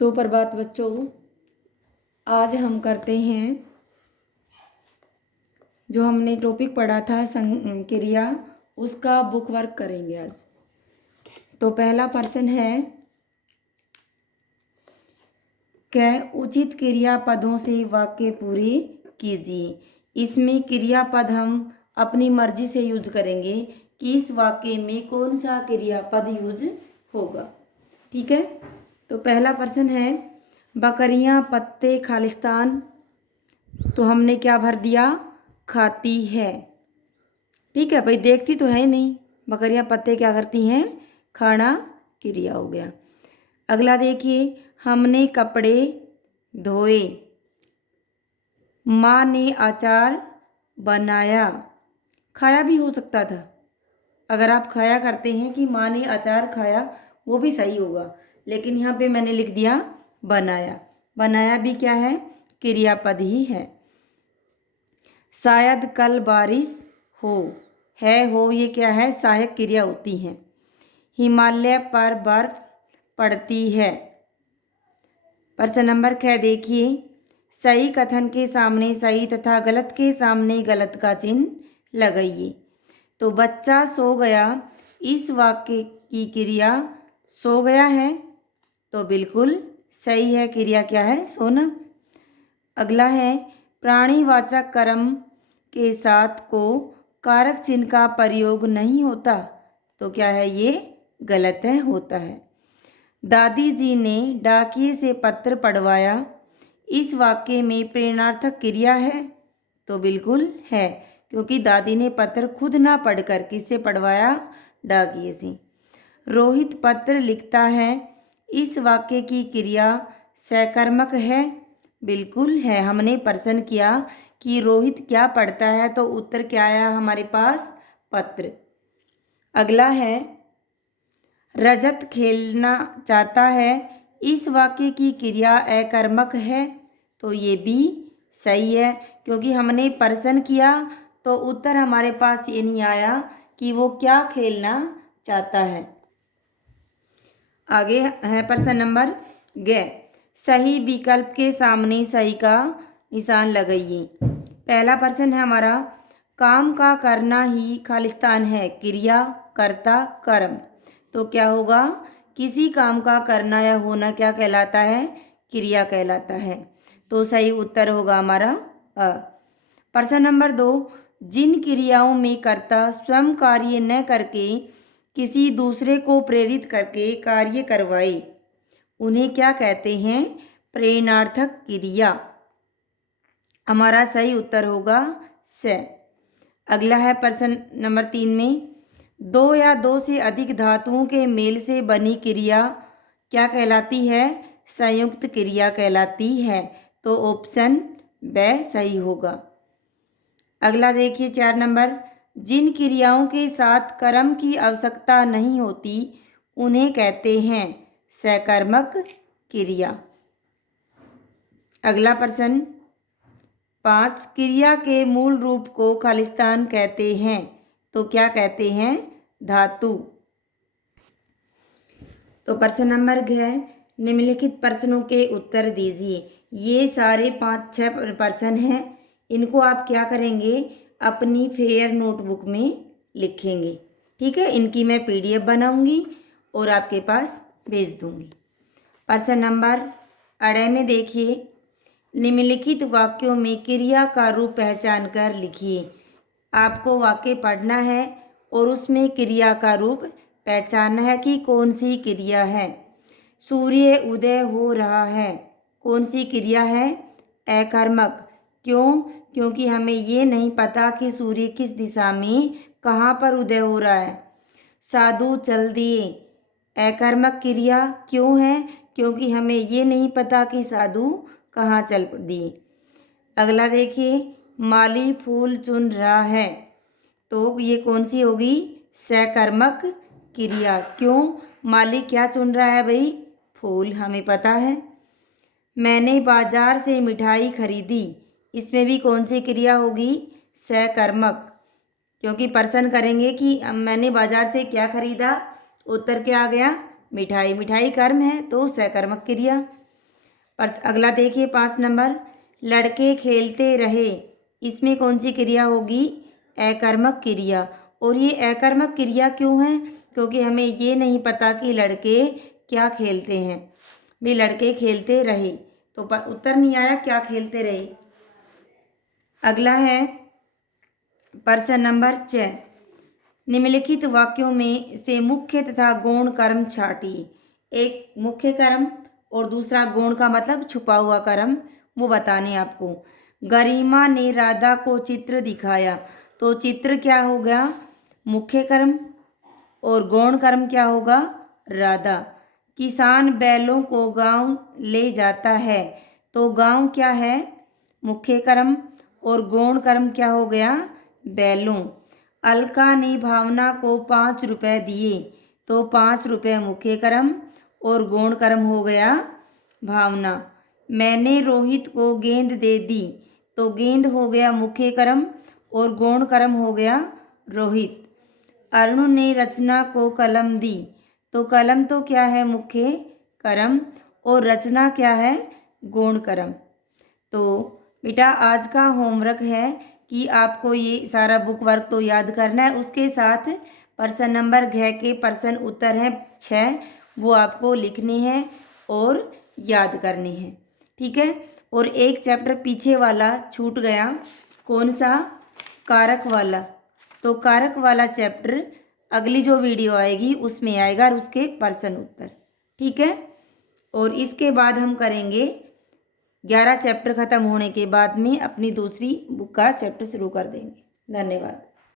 सुप्रभात बच्चों, आज हम करते हैं जो हमने टॉपिक पढ़ा था क्रिया, उसका बुक वर्क करेंगे आज। तो पहला प्रश्न है क उचित क्रियापदों से वाक्य पूरे कीजिए। इसमें क्रियापद हम अपनी मर्जी से यूज करेंगे कि इस वाक्य में कौन सा क्रियापद यूज होगा। ठीक है, तो पहला प्रश्न है बकरियां पत्ते खालिस्तान, तो हमने क्या भर दिया, खाती है। ठीक है भाई, देखती तो है नहीं, बकरियां पत्ते क्या करती हैं, खाना क्रिया हो गया। अगला देखिए, हमने कपड़े धोए, माँ ने अचार बनाया। खाया भी हो सकता था, अगर आप खाया करते हैं कि माँ ने अचार खाया, वो भी सही होगा, लेकिन यहाँ पे मैंने लिख दिया बनाया। बनाया भी क्या है, क्रियापद ही है। शायद कल बारिश हो, है हो ये क्या है, सहायक क्रिया होती हैं। हिमालय पर बर्फ पड़ती है। प्रश्न नंबर 6 देखिए, सही कथन के सामने सही तथा गलत के सामने गलत का चिन्ह लगाइए। तो बच्चा सो गया, इस वाक्य की क्रिया सो गया है, तो बिल्कुल सही है, क्रिया क्या है, सोना। अगला है प्राणीवाचक कर्म के साथ को कारक चिन्ह का प्रयोग नहीं होता, तो क्या है, ये गलत है, होता है। दादी जी ने डाकिये से पत्र पढ़वाया, इस वाक्य में प्रेरणार्थक क्रिया है, तो बिल्कुल है, क्योंकि दादी ने पत्र खुद ना पढ़कर किससे पढ़वाया, डाकिये से। रोहित पत्र लिखता है, इस वाक्य की क्रिया सकर्मक है, बिल्कुल है। हमने प्रश्न किया कि रोहित क्या पढ़ता है, तो उत्तर क्या आया हमारे पास, पत्र। अगला है रजत खेलना चाहता है, इस वाक्य की क्रिया अकर्मक है, तो ये भी सही है, क्योंकि हमने प्रश्न किया तो उत्तर हमारे पास ये नहीं आया कि वो क्या खेलना चाहता है। आगे है प्रश्न नंबर 6, सही विकल्प के सामने सही का निशान लगाइए। पहला प्रश्न है हमारा, काम का करना ही खालिस्तान है, क्रिया कर्ता कर्म, तो क्या होगा, किसी काम का करना या होना क्या कहलाता है, क्रिया कहलाता है, तो सही उत्तर होगा हमारा अ। प्रश्न नंबर 2, जिन क्रियाओं में कर्ता स्वयं कार्य न करके किसी दूसरे को प्रेरित करके कार्य करवाए, उन्हें क्या कहते हैं, प्रेरणार्थक क्रिया। हमारा सही उत्तर होगा स। अगला है प्रश्न नंबर 3 में, दो या दो से अधिक धातुओं के मेल से बनी क्रिया क्या कहलाती है, संयुक्त क्रिया कहलाती है, तो ऑप्शन ब सही होगा। अगला देखिए 4 नंबर, जिन क्रियाओं के साथ कर्म की आवश्यकता नहीं होती, उन्हें कहते हैं सकर्मक क्रिया। अगला प्रश्न 5, क्रिया के मूल रूप को खालिस्तान कहते हैं, तो क्या कहते हैं, धातु। तो प्रश्न नंबर 6, निम्नलिखित प्रश्नों के उत्तर दीजिए। ये सारे 5-6 प्रश्न हैं, इनको आप क्या करेंगे, अपनी फेयर नोटबुक में लिखेंगे। ठीक है, इनकी मैं PDF बनाऊंगी और आपके पास भेज दूंगी। प्रश्न नंबर 8 में देखिए, निम्नलिखित वाक्यों में क्रिया का रूप पहचान कर लिखिए। आपको वाक्य पढ़ना है और उसमें क्रिया का रूप पहचानना है कि कौन सी क्रिया है। सूर्य उदय हो रहा है, कौन सी क्रिया है, अकर्मक। क्यों, क्योंकि हमें ये नहीं पता कि सूर्य किस दिशा में कहाँ पर उदय हो रहा है। साधु चल दिए, अकर्मक क्रिया, क्यों है, क्योंकि हमें ये नहीं पता कि साधु कहाँ चल दिए। अगला देखिए, माली फूल चुन रहा है, तो ये कौन सी होगी, सकर्मक क्रिया। क्यों, माली क्या चुन रहा है भाई, फूल, हमें पता है। मैंने बाजार से मिठाई खरीदी, इसमें भी कौन सी क्रिया होगी, सकर्मक, क्योंकि प्रश्न करेंगे कि मैंने बाजार से क्या खरीदा, उत्तर क्या आ गया, मिठाई। मिठाई कर्म है, तो सकर्मक क्रिया। पर अगला देखिए 5 नंबर, लड़के खेलते रहे, इसमें कौन सी क्रिया होगी? अकर्मक क्रिया। और ये अकर्मक क्रिया क्यों है? क्योंकि हमें ये नहीं पता कि लड़के क्या खेलते हैं। भी लड़के खेलते रहे, तो उत्तर नहीं आया क्या खेलते रहे। अगला है प्रश्न नंबर 6, निम्नलिखित वाक्यों में से मुख्य तथा गौण कर्म छांटिए। एक मुख्य कर्म और दूसरा गौण का मतलब छुपा हुआ कर्म, वो बताने आपको। गरिमा ने राधा को चित्र दिखाया, तो चित्र क्या हो गया? मुख्य कर्म, और गौण कर्म क्या होगा? राधा। किसान बैलों को गांव ले जाता है, तो गांव क्या है? मुख्य कर्म, और गौण कर्म क्या हो गया? बैलों। अलका ने भावना को 5 रुपए दिए, तो 5 रुपए मुख्य कर्म और गौण कर्म हो गया भावना। मैंने रोहित को गेंद दे दी, तो गेंद हो गया मुख्य कर्म और गौण कर्म हो गया रोहित। अरुण ने रचना को कलम दी, तो कलम तो क्या है? मुख्य कर्म, और रचना क्या है? गौण कर्म। तो बेटा आज का होमवर्क है कि आपको ये सारा बुक वर्क तो याद करना है, उसके साथ प्रश्न नंबर घ के प्रश्न उत्तर हैं 6, वो आपको लिखने हैं और याद करने हैं, ठीक है। और एक चैप्टर पीछे वाला छूट गया, कौन सा? कारक वाला। तो कारक वाला चैप्टर अगली जो वीडियो आएगी उसमें आएगा, और उसके प्रश्न उत्तर, ठीक है। और इसके बाद हम करेंगे 11 चैप्टर ख़त्म होने के बाद में अपनी दूसरी बुक का चैप्टर शुरू कर देंगे। धन्यवाद।